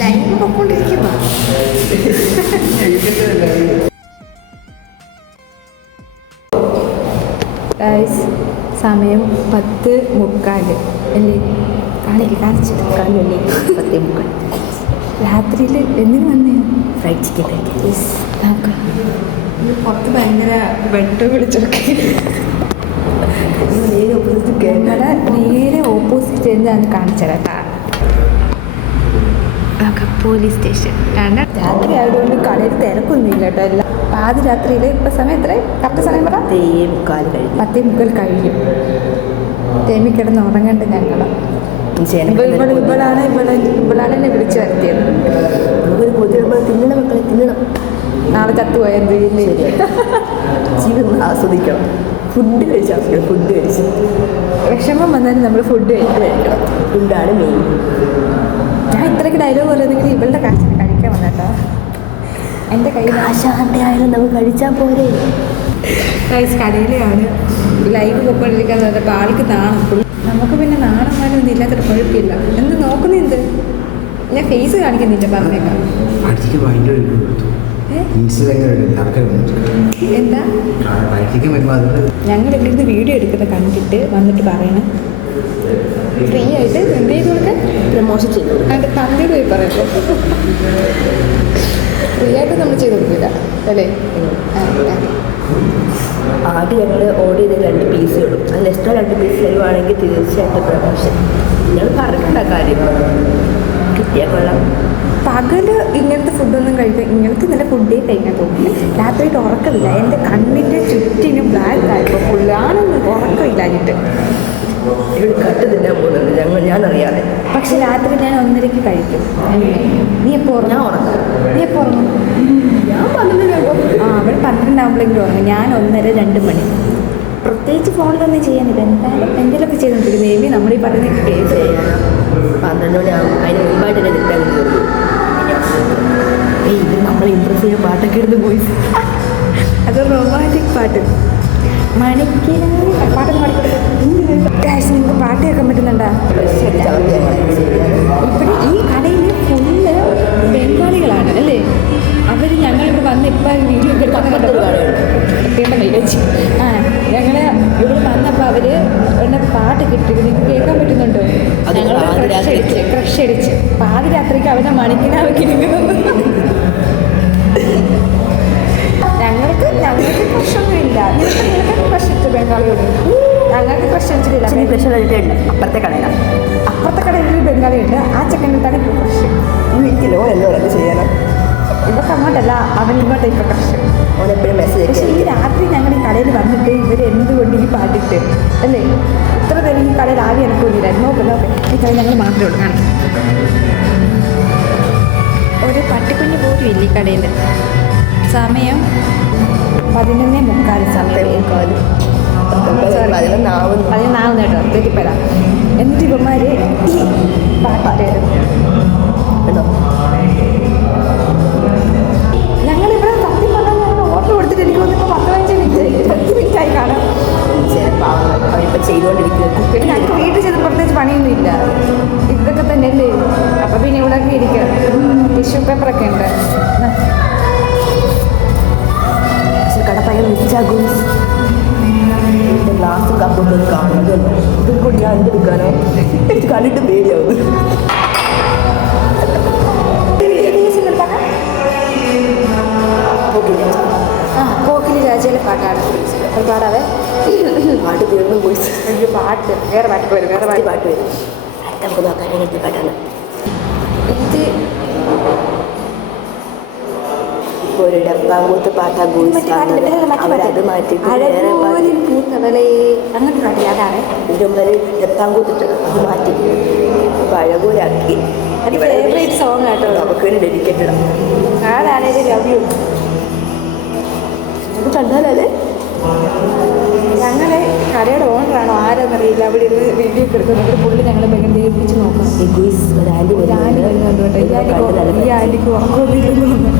Live പൊക്കോണ്ടിരിക്കുന്നു. സമയം 10:45 അല്ലേ? കാണിച്ചിട്ട് കളിയല്ലേ 10:45. രാത്രിയിൽ എന്തിനു വന്നേ? ഫ്രൈഡ് ചിക്കൻ കഴിക്കാൻ. പുറത്ത് ഭയങ്കര വെട്ട് വിളിച്ചൊക്കെ. നേരെ ഓപ്പോസിറ്റ് എന്താണ് കാണിച്ചത് കേട്ടാ. Police station. രാത്രി ആയതുകൊണ്ട് കടയിൽ തിരക്കൊന്നും കേട്ടോ. എല്ലാം പാതിരാത്രിയിൽ ഇപ്പം സമയം എത്ര? കറക്റ്റ് സമയം പറ. 10:45 കഴിയും. ടൈമിൽ കിടന്ന് ഉറങ്ങേണ്ട ഞങ്ങളാണ്. ഇവളാണ് എന്നെ വിളിച്ചു വരുത്തിയത്. തിന്നണം മക്കളെ, തിന്നണം. നാളെ ചത്തുപോയത് ജീവിതം ആസ്വദിക്കണം. ഫുഡ് കഴിച്ചാൽ ഫുഡ് കഴിച്ച് വിഷമം വന്നാലും നമ്മൾ ഫുഡ് കഴിക്കണം. ഫുഡാണ് മെയിൻ. ഞാൻ ഇത്രയ്ക്ക് ഡയലോഗ് പറയുന്നെങ്കിൽ ഇവളുടെ കാശിന് കഴിക്കാൻ വന്നേട്ടോ. എൻ്റെ കയ്യിൽ ആശാന്റെ ആയാലും നമുക്ക് കഴിച്ചാൽ പോരെ. കടയിലാണ് ലൈവ് പൊക്കോണ്ടിരിക്കാന്ന് പറഞ്ഞപ്പോൾ ആൾക്ക് നാണം. നമുക്ക് പിന്നെ നാണം ഒന്നും ഇല്ലാത്തൊരു കുഴപ്പമില്ല. എന്ത് നോക്കുന്നെന്ത്? ഞാൻ ഫേസ് കാണിക്കുന്നില്ല പറഞ്ഞേക്കാം. എന്താ ഞങ്ങൾ ഇവിടെ നിന്ന് വീഡിയോ എടുക്കുന്നത് കണ്ടിട്ട് വന്നിട്ട് പറയണം. ഫ്രീ ആയിട്ട് എന്ത് ചെയ്ത് കൊടുക്കാൻ? പ്രമോഷൻ ചെയ്ത് അതിൻ്റെ തന്തിയിൽ പോയി പറയുമ്പോൾ ഫ്രീ ആയിട്ട് നമ്മൾ ചെയ്ത് കൊടുക്കില്ല അല്ലേ? ആദ്യം ഞങ്ങൾ ഓർഡർ ചെയ്ത് 2 പീസ് ഇടും. അതിൽ എക്സ്ട്രാ 2 പീസ് തരുവാണെങ്കിൽ തീർച്ചയായിട്ടും പ്രമോഷൻ. ഞങ്ങൾ പറഞ്ഞിട്ടുണ്ട കാര്യം കിട്ടിയാൽ കൊള്ളാം. പകല് ഇങ്ങനത്തെ ഫുഡൊന്നും കഴിക്കാൻ, ഇങ്ങനത്തെ നല്ല ഫുഡേ കഴിക്കാൻ തോന്നില്ല. രാത്രിയിട്ട് ഉറക്കമില്ല. എൻ്റെ കണ്ണിൻ്റെ ചുറ്റിനും ബ്ലാക്ക് ആയപ്പോൾ ഫുള്ളാണൊന്നും ഉറക്കമില്ലാഞ്ഞിട്ട് ഇവിടെ കട്ട് തിന്നാൻ പോകുന്നത് ഞാനറിയാതെ. പക്ഷെ രാത്രി ഞാൻ 1:30 കഴിക്കും. നീ എപ്പോൾ ഉറങ്ങാൻ? ഉറങ്ങും. നീ എപ്പോൾ ഉറങ്ങും? ഞാൻ 12 അവൾ 12 ആകുമ്പോഴെങ്കിലും ഉറങ്ങും. ഞാൻ 1:30-2 മണി. പ്രത്യേകിച്ച് ഫോണിലൊന്നും ചെയ്യാനില്ല. എന്തായാലും എന്തെങ്കിലുമൊക്കെ ചെയ്തിട്ടുണ്ട്. മേ ബി നമ്മൾ ഈ പറയുന്നത് കേസ് ചെയ്യണം. 12 മണിയാകും. അതിന് മുമ്പായിട്ട് തന്നെ നിൽക്കാൻ കയറും. ഇത് നമ്മൾ ഇമ്പ്രസ് ചെയ്യുന്ന പാട്ടൊക്കെ എടുത്ത് പോയി. അത് റൊമാൻറ്റിക് പാട്ട്. മണിക്ക് പാട്ടൊന്നും പാടിക്കൊടുക്കും. നിങ്ങൾക്ക് പാട്ട് കേൾക്കാൻ പറ്റുന്നുണ്ടോ? ഇവിടെ ഈ കടയിൽ ഫുള്ള് ബംഗാളികളാണ് അല്ലേ? അവർ ഞങ്ങളിവിടെ വന്ന് ഇപ്പം വീഡിയോ ഒക്കെ ഞങ്ങൾ ഇവിടെ വന്നപ്പോൾ അവർ എന്നെ പാട്ട് കിട്ടി. നിങ്ങൾക്ക് കേൾക്കാൻ പറ്റുന്നുണ്ടോ? ഞങ്ങൾ ക്രഷ് അടിച്ച് പാതിരാത്രിക്ക് അവനെ മണിക്കിനാവ് കിടക്കുന്നത്. ഞങ്ങൾക്ക് ക്രഷൊന്നുമില്ല. നിങ്ങൾക്ക് ക്രഷ് ഇട്ട് ബംഗാളിയോട്. ഞങ്ങൾക്ക് ക്രഷ് അടിച്ചിട്ടില്ല. ക്രഷ് അടിച്ചിട്ടുണ്ട്. അപ്പുറത്തെ കടയിൽ ഒരു ബംഗാളി ഉണ്ട്. ആ ചെക്കനിട്ടാണ് ഇപ്പോൾ ക്രഷ്. എനിക്ക് ലോൺ എന്നോടൊക്കെ ചെയ്യണം. ഇവർക്ക് അങ്ങോട്ടല്ല, അവൻ ഇങ്ങോട്ട് ഇപ്പോൾ ക്രഷ്. ഓനെപ്പോഴും മെസ്സേജ്. പക്ഷേ ഈ രാത്രി ഞങ്ങൾ ഈ കടയിൽ വന്നിട്ട് ഇവർ എന്തുകൊണ്ട് ഈ പാട്ടിട്ട് അല്ലേ? ഇത്ര പേര് ഈ കടയിൽ ആദ്യം എനക്കൊന്നില്ലായിരുന്നു. നോക്കെ ഈ കടയിൽ ഞങ്ങൾ മാത്രമേ ഉള്ളൂ. കാണാം ഒരു പട്ടിക്കുഞ്ഞ് പോലും ഇല്ല ഈ കടയിൽ. സമയം 11:45 സമയം. 14 കേട്ടോ. തെറ്റിപ്പരാം. എന്നിട്ട് ഇവന്മാർ ഈ പാട്ട് ഞങ്ങളിവിടെ സത്യം പറഞ്ഞാൽ ഓട്ടോ കൊടുത്തിട്ട് എനിക്ക് വന്നിപ്പോൾ 10 മിനിറ്റായി കാണാം. അവരിപ്പോൾ ചെയ്തുകൊണ്ടിരിക്കുന്നത്. പിന്നെ ഞങ്ങൾക്ക് വീട്ടിൽ ചെയ്ത് പ്രത്യേകിച്ച് പണിയൊന്നും ഇല്ല. ഇതൊക്കെ തന്നെ അല്ലേ? അപ്പം പിന്നെ ഇവിടെയൊക്കെ ഇരിക്കുക. ടിഷ്യൂ പേപ്പറൊക്കെ ഉണ്ട്. കടപ്പയ്യ വിളിച്ചാകും. എൻ്റെ ഗ്ലാസും കപ്പൊക്കെ കാണുന്നത് ഇതും കൂടി ഞാൻ എന്തെടുക്കാനോ? എനിക്ക് കണ്ടിട്ട് പേടിയാവും. പോക്കിന് രാജയിലെ പാട്ടാണ്. പാടാവേ. പാട്ട് തീർന്നു പോയി. എനിക്ക് പാട്ട് വേറെ പാട്ട് വരും. നമുക്ക് നോക്കാൻ എങ്ങനത്തെ പാട്ടാണ് ഇത്? ഇപ്പോൾ ഒരു ഡപ്പാങ്കൂത്ത് പാട്ടാ ഗോയിസ് അവരത് മാറ്റിയിട്ട് അങ്ങനത്തെ പാട്ടില്ല. അതാണ് ഇതിൻ്റെ മുമ്പ് ഡപ്പാങ്കൂത്തിട്ട് അത് മാറ്റി പഴകൂരാക്കി. അത് ഫേവറേറ്റ് സോങ് ആട്ടോ. നമുക്ക് വേണ്ടി ഡെഡിക്കേറ്റഡ്. ആരാണേത് ലവ് യു അത് കണ്ടാലേ. ഞങ്ങൾ കടയുടെ ഓണറാണോ ആരെന്നറിയില്ല. അവിടെ ഇരുന്ന് വീഡിയോ ഒക്കെ എടുക്കുന്നുണ്ട്. പുള്ളി ഞങ്ങളെ ഭയങ്കര ഏൽപ്പിച്ച് നോക്കാം. ഒരു ആൻറ്റി വരുന്നുണ്ട് കേട്ടോ. ഈ ആൻറ്റിക്ക് ഉറക്കമൊന്നുമില്ലെന്ന്.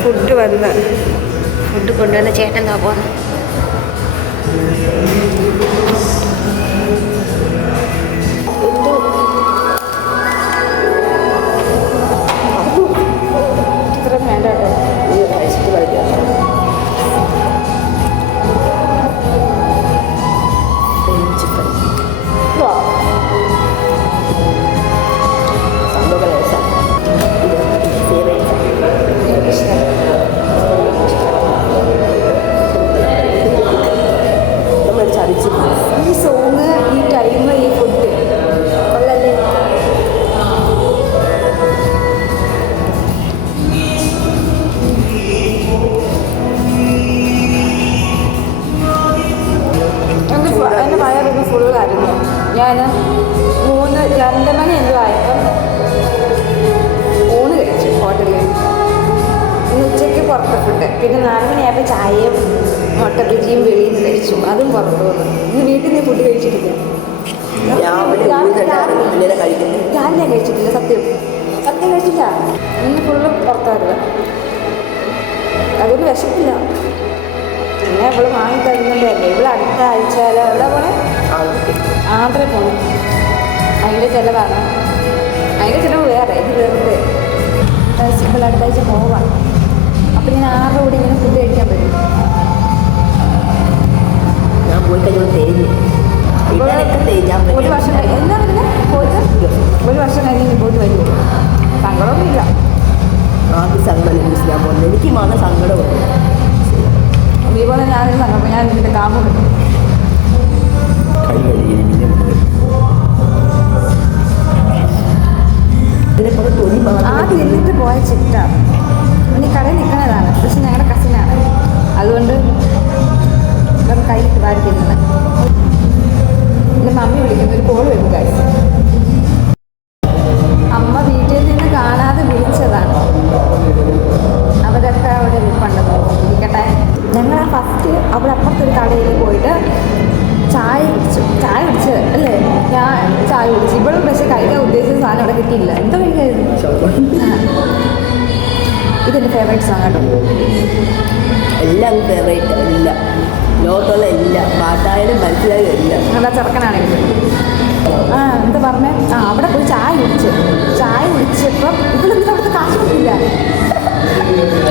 ഫുഡ് കൊണ്ടുവന്ന ചേട്ടൻ എന്താ പോകുന്നത്? മുട്ട ബജിയും വെളിയിൽ നിന്ന് കഴിച്ചു, അതും പുറത്തു വന്നു. ഇന്ന് വീട്ടിൽ നിന്ന് ഫുഡ് കഴിച്ചിട്ടില്ല. രാവിലെ കഴിച്ചിട്ടില്ല, സത്യം കഴിച്ചില്ല. ഇന്ന് ഫുള്ള് പുറത്തായിരുന്നു, അതൊരു വിശപ്പില്ല. പിന്നെ ഇവള് വാങ്ങി തരുന്നുണ്ടല്ലേ. ഇവിടെ അടുത്ത ആഴ്ച എവിടെ പോണേ? ആന്ധ്ര പോകണം. അതിൻ്റെ ചിലവാണ്, അതിൻ്റെ ചിലവ് വേറെ, ഇത് വെറുതെ. ഇവിടെ അടുത്ത ആഴ്ച പോവാം. അപ്പം ഞാൻ 6 കൂടി ഇങ്ങനെ ഫുഡ് കഴിക്കാൻ പറ്റും. ഞാൻ പോയി കഴിഞ്ഞാൽ ഒരു വർഷം കഴിഞ്ഞ് എന്താ പറയുന്നത്? പോയിട്ട് ഒരു വർഷം കഴിഞ്ഞ് പോയിട്ട് വരുമോ? സങ്കടമൊന്നുമില്ല. ആദ്യം സങ്കടം ഞാൻ പോകുന്നത്, എനിക്ക് മാത്രം സങ്കടമുണ്ട്. നീ പോലെ ഞാനൊരു സങ്കടം, ഞാൻ ഇതിൻ്റെ കാമുണ്ട്. ആദ്യം എന്നിട്ട് പോയ ചിട്ട ഇനി കടയിൽ നിൽക്കണതാണ്, പക്ഷെ ഞങ്ങളുടെ കസിനാണ്, അതുകൊണ്ട് കൈ വാരി തരുന്നത്. എൻ്റെ മമ്മി വിളിക്കുന്ന ഒരു കോൾ വരും കാര്യം. അമ്മ വീട്ടിൽ നിന്ന് കാണാതെ വിളിച്ചതാണ്. അവരൊക്കെ അവിടെ പണ്ടെന്ന് ഇരിക്കട്ടെ. ഞങ്ങൾ ആ ഫസ്റ്റ് അവിടെ അപ്പുറത്തൊരു കടയിൽ പോയിട്ട് ചായ കുടിച്ചത് അല്ലേ? ഞാൻ ചായ കുടിച്ചു. ഇവളും പക്ഷേ കഴിക്കാൻ ഉദ്ദേശിച്ച സാധനം അവിടെ കിട്ടിയില്ല. എന്താ കഴിക്കായിരുന്നു? ഇതെൻ്റെ ഫേവറേറ്റ് സാധനം കേട്ടോ. എല്ലാം ഫേവറേറ്റ്, എല്ലാം ലോകത്തുള്ള എല്ലാം പാട്ടായാലും മനസ്സിലായി എല്ലാം. നല്ല ചെറുക്കനാണെങ്കിൽ എന്താ പറഞ്ഞേ? അവിടെ പോയി ചായ കുടിച്ചപ്പം ഇവളെന്താ അവിടുത്തെ കാശ് കിട്ടില്ല.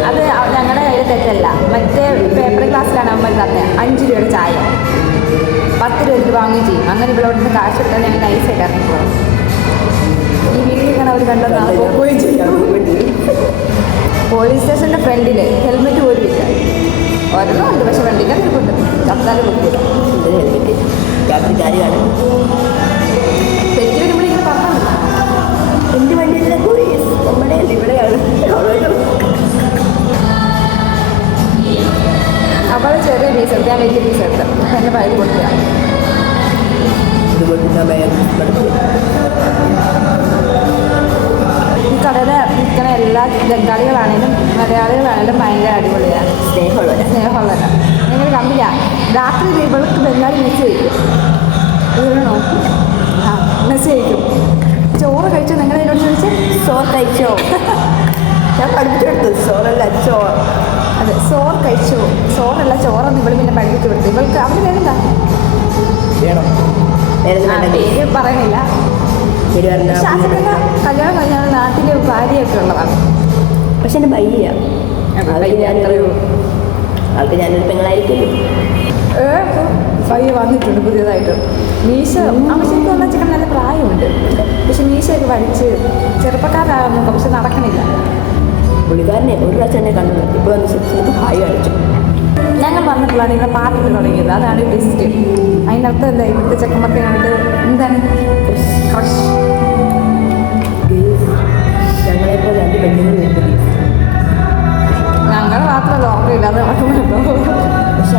അത് ഞങ്ങളുടെ കയ്യിൽ തെറ്റല്ല, മറ്റേ പേപ്പർ ക്ലാസ്സിലാണ് അമ്മ തന്നെ 5 രൂപയുടെ ചായ 10 രൂപ വാങ്ങുകയും ചെയ്യും. അങ്ങനെ ഇവിടെ നിന്ന് കാശ് എടുത്താൽ ഞങ്ങൾ നൈസായിട്ട് ഇറങ്ങിപ്പോകും. ഈ വീട്ടിൽ ഇങ്ങനെ അവർ കണ്ടെന്ന് നാളെ പോവുകയും ചെയ്യും. പോലീസ് സ്റ്റേഷൻ്റെ ഫ്രണ്ടിൽ ഹെൽമെറ്റ് പോലും ഇല്ല. ഒരെണ്ണം ഉണ്ട്, പക്ഷെ വണ്ടിക്കാൻ നിൽക്കുന്നുണ്ട്. ചത്താലും കൊടുക്കില്ല ഹെൽമെറ്റ്. രാത്രി കാര്യമാണ് തെറ്റി വരുമ്പോൾ ഇങ്ങനെ പറഞ്ഞു എൻ്റെ വണ്ടിയിലെ പോലീസ് നമ്മുടെ ഇവിടെയാണ്. അപ്പോൾ ചെറിയ പീസ് എടുത്ത് ഞാൻ വലിയ പീസ് എടുത്ത് എൻ്റെ പൈസ കൊടുക്കുക. ഈ കടയിൽ നിൽക്കുന്ന എല്ലാ ബംഗാളികളാണേലും മലയാളികളാണേലും ഭയങ്കര അടിപൊളിയാണ്, സ്നേഹമുള്ളവരാണ്. ഞങ്ങൾ കമ്പില്ല. രാത്രി ഇവൾക്ക് ബംഗാളി മെസ്സേജ് അയക്കും. മെസ്സേജ് അയക്കും, ചോറ് കഴിച്ചോ? നിങ്ങൾ എന്നോട് ചോദിച്ച് ചോറ് കഴിച്ചോ? ഞാൻ പഠിപ്പിച്ചെടുത്തു ചോറല്ല ചോറ്. അതെ, ചോറ് കഴിച്ചോ? ചോറല്ല ചോറെന്ന് ഇവൾ പിന്നെ പഠിപ്പിച്ചു കൊടുത്തു. ഇവൾക്ക് അവന് പേരെന്താ? പേര് പറയണില്ല. കല്യാണം കഴിഞ്ഞാൽ നാട്ടിലെ ഭാര്യയൊക്കെ ഉള്ളതാണ്. പക്ഷെ എൻ്റെ ഭയ്യ ആൾക്ക് ഞാനൊരു പെങ്ങളായിരിക്കുമല്ലോ. ഭയ്യ വന്നിട്ടുണ്ട് പുതിയതായിട്ട്. മീശ ശരിക്കും വന്നാൽ ചിക്കൻ നല്ല പ്രായമുണ്ട്, പക്ഷെ മീശയൊക്കെ വടിച്ച് ചെറുപ്പക്കാരാകുന്നു, പക്ഷെ നടക്കണില്ല. പുള്ളിക്കാരനെ ഒരു പ്രാവശ്യം എന്നെ കണ്ടു, ഇപ്പോൾ വന്ന് ശരിക്കും ഹായ് കാണിച്ചു. ഞങ്ങൾ വന്നപ്പോഴാണ് ഇവിടെ പാട്ടിട്ട് തുടങ്ങിയത്. അതാണ് ടെസ്റ്റ്. അതിനർത്ഥം എന്താ? ഇവിടുത്തെ ചെക്കന്മാർക്ക് കണ്ടിട്ട് എന്താണ് ക്രഷ്. ഞങ്ങളെപ്പോൾ 2 പെണ്ണുങ്ങളുണ്ട്. ഞങ്ങൾ മാത്രമല്ല ഓർമ്മയില്ലാതെ നടക്കുന്നുണ്ടോ?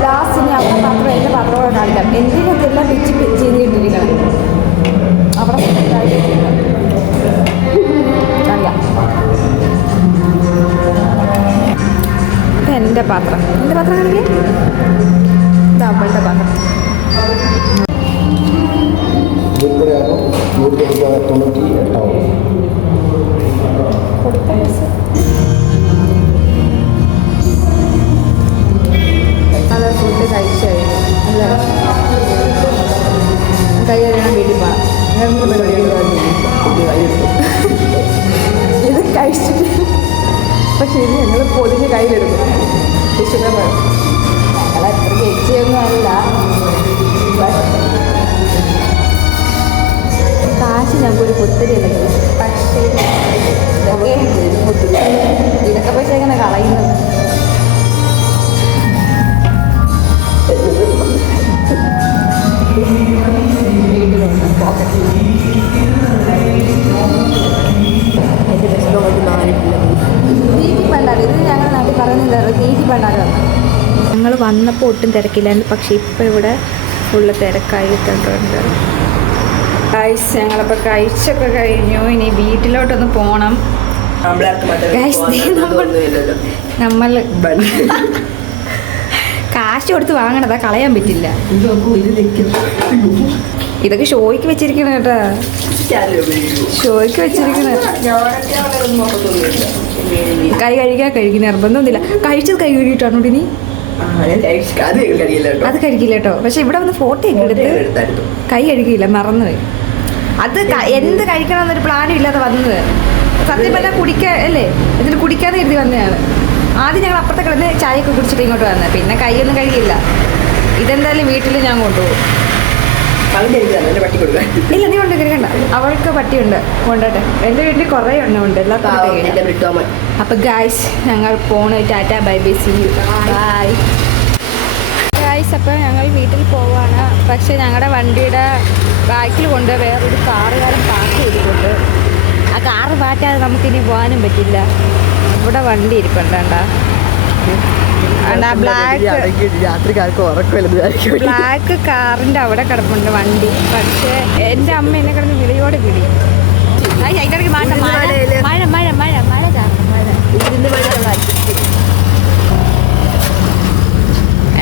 ലാസ്റ്റിന് അവരുടെ പാത്രം എൻ്റെ പാത്രമോടെ കാണിക്കാം. എന്തിനെല്ലാം പിച്ച് ചെയ്തിട്ടിരിക്കണം അവിടെ അറിയാം. എൻ്റെ പാത്രം കാണിക്കേ. ഇത് അവളുടെ പാത്രം. കൊടുത്ത പൈസ അത് ഫുഡ് കഴിച്ചു കഴിഞ്ഞു. അല്ല കൈ കഴുകണം, വീട്ടിൽ പോകണം. അങ്ങനത്തെ പരിപാടികൾ ഇത് കഴിച്ചിട്ട്. പക്ഷേ ഇത് ഞങ്ങൾ പൊതിഞ്ഞ് കയ്യിലെടുക്കും. ടിഷ്യൂ പേപ്പർ ഞങ്ങൾ എത്ര കഴിച്ചൊന്നും അല്ല, കാശ് ഞങ്ങൾക്കൊരു കുത്തരിയല്ല. പക്ഷേ ഇതൊക്കെ പൈസ എങ്ങനെ കളയുന്നത്? തീറ്റി പണ്ടാരം. ഇത് ഞങ്ങളുടെ നാട്ടിൽ പറയുന്നത് തീറ്റി പണ്ടാരമാണ്. ഞങ്ങൾ വന്നപ്പോൾ ഒട്ടും തിരക്കില്ലായിരുന്നു, പക്ഷേ ഇപ്പോൾ ഇവിടെ ഫുള്ള് തിരക്കായിട്ടുണ്ട്. ഞങ്ങളപ്പോൾ കഴിച്ചൊക്കെ കഴിഞ്ഞു. ഇനി വീട്ടിലോട്ടൊന്ന് പോകണം. നമ്മൾ കാശ് കൊടുത്ത് വാങ്ങണതാ, കളയാൻ പറ്റില്ല. ഇത് നോക്കൂ, ഇത് നിൽക്കും. ഇതൊക്കെ ഷോയ്ക്ക് വെച്ചിരിക്കണ കേട്ടാ, ഷോയ്ക്ക് വെച്ചിരിക്കണ. കൈ കഴിക്കാൻ നിർബന്ധമൊന്നുമില്ല. കഴിച്ചത് കൈ കഴുകിയിട്ടാണോ നീ? അത് കഴിക്കില്ല കേട്ടോ. പക്ഷെ ഇവിടെ വന്ന് ഫോട്ടോ ഒക്കെ എടുത്ത് കൈ കഴുകിയില്ല, മറന്നുപോയി. അത് എന്ത് കഴിക്കണമെന്നൊരു പ്ലാനും ഇല്ലാതെ വന്നത്. സത്യം പറഞ്ഞാൽ കുടിക്കാൻ അല്ലേ, ഇതിൽ കുടിക്കാതെ കരുതി വന്നതാണ്. ആദ്യം ഞങ്ങൾ അപ്പുറത്തെ കിടന്ന് ചായയൊക്കെ കുടിച്ചിട്ട് ഇങ്ങോട്ട് വന്നത്. പിന്നെ കൈയൊന്നും കഴിയില്ല. ഇതെന്തായാലും വീട്ടിൽ ഞാൻ കൊണ്ടുപോകും. ഇല്ല, നീ കൊണ്ട് കഴിക്കണ്ട. അവൾക്ക് പട്ടിയുണ്ട്, കൊണ്ടോട്ടെ. എൻ്റെ വീട്ടിൽ കുറേ എണ്ണമുണ്ട്, എല്ലാവർക്കും. അപ്പം ഗായ്സ്, ഞങ്ങൾ പോണ്. Tata, bye bye, see you, bye guys. അപ്പം ഞങ്ങൾ വീട്ടിൽ പോവാണ്. പക്ഷേ ഞങ്ങളുടെ വണ്ടിയുടെ ബാക്കിൽ കൊണ്ട് വേറൊരു കാറുകാരൻ പാർക്ക് ചെയ്തിട്ടുണ്ട്. ആ കാറ് മാറ്റാതെ നമുക്കിനി പോകാനും പറ്റില്ല. ഇവിടെ വണ്ടി ഇരിപ്പുണ്ടാ, ബ്ലാക്ക് കാറിൻ്റെ അവിടെ കിടപ്പുണ്ട് വണ്ടി. പക്ഷേ എൻ്റെ അമ്മ എന്നെ കിടന്ന് വിളിയോടെ പിടി. അതിനിടയ്ക്ക് മഴ മഴ മഴ മഴ മഴ മഴ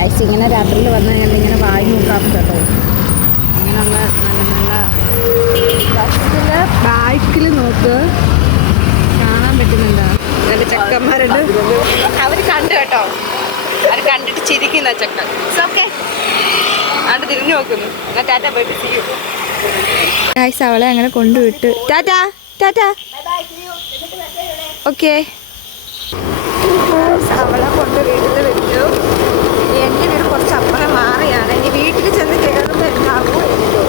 ആക്ച്വലി ഇങ്ങനെ രാത്രിയിൽ വന്നു കഴിഞ്ഞാൽ ഇങ്ങനെ വായി നോക്കാം കേട്ടോ. ഇങ്ങനെയുള്ള നല്ല നല്ല ബസ്സിൽ ബാക്കിൽ നോക്ക്, കാണാൻ പറ്റുന്നുണ്ടോ? നല്ല ചെക്കന്മാരുണ്ട്. അവർ കണ്ടു കേട്ടോ, അവർ കണ്ടിട്ട് ചിരിക്കുന്ന ചെക്കൻ. ഓക്കെ, അവിടെ തിരിഞ്ഞു നോക്കുന്നു. Tata, bye bye, see you. Guys, അവളെ അങ്ങനെ കൊണ്ടുവിട്ട് ടാറ്റ ടാറ്റ, ഓക്കെ. അവളെ കൊണ്ട് വീട്ടിൽ വെച്ചു. എൻ്റെ വീട് കുറച്ച് അപ്പുറം മാറിയാണ്. ഇനി വീട്ടിൽ ചെന്ന് കയറുമ്പോൾ എന്താവോ എന്തോ.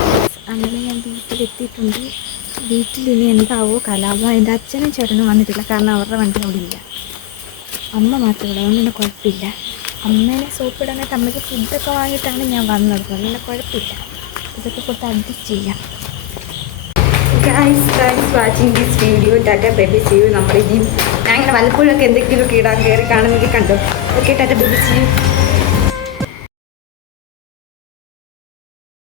അങ്ങനെ ഞാൻ വീട്ടിലെത്തിയിട്ടുണ്ട്. വീട്ടിൽ ഇനി എന്താവോ കലാപം. എൻ്റെ അച്ഛനും ചേട്ടനും വന്നിട്ടില്ല, കാരണം അവരുടെ വണ്ടി അവിടെ ഇല്ല. അമ്മ മാത്രമേ ഉള്ളൂ, അതുകൊണ്ട് തന്നെ കുഴപ്പമില്ല. അമ്മേനെ സോപ്പിടാനായിട്ട് അമ്മയ്ക്ക് ഫുഡൊക്കെ വാങ്ങിയിട്ടാണ് ഞാൻ വന്നത്. അതുകൊണ്ട് കുഴപ്പമില്ല, ഇതൊക്കെ കൊടുത്ത് അഡ്ജസ്റ്റ് ചെയ്യാം. Guys, thanks watching this video. Tata, baby, see you. നമ്മളിനി ഞാൻ ഇങ്ങനെ വല്ലപ്പോഴൊക്കെ എന്തെങ്കിലുമൊക്കെ ഇടാൻ കയറി കാണുമെങ്കിൽ കണ്ടോ. Okay, tata, baby, see U.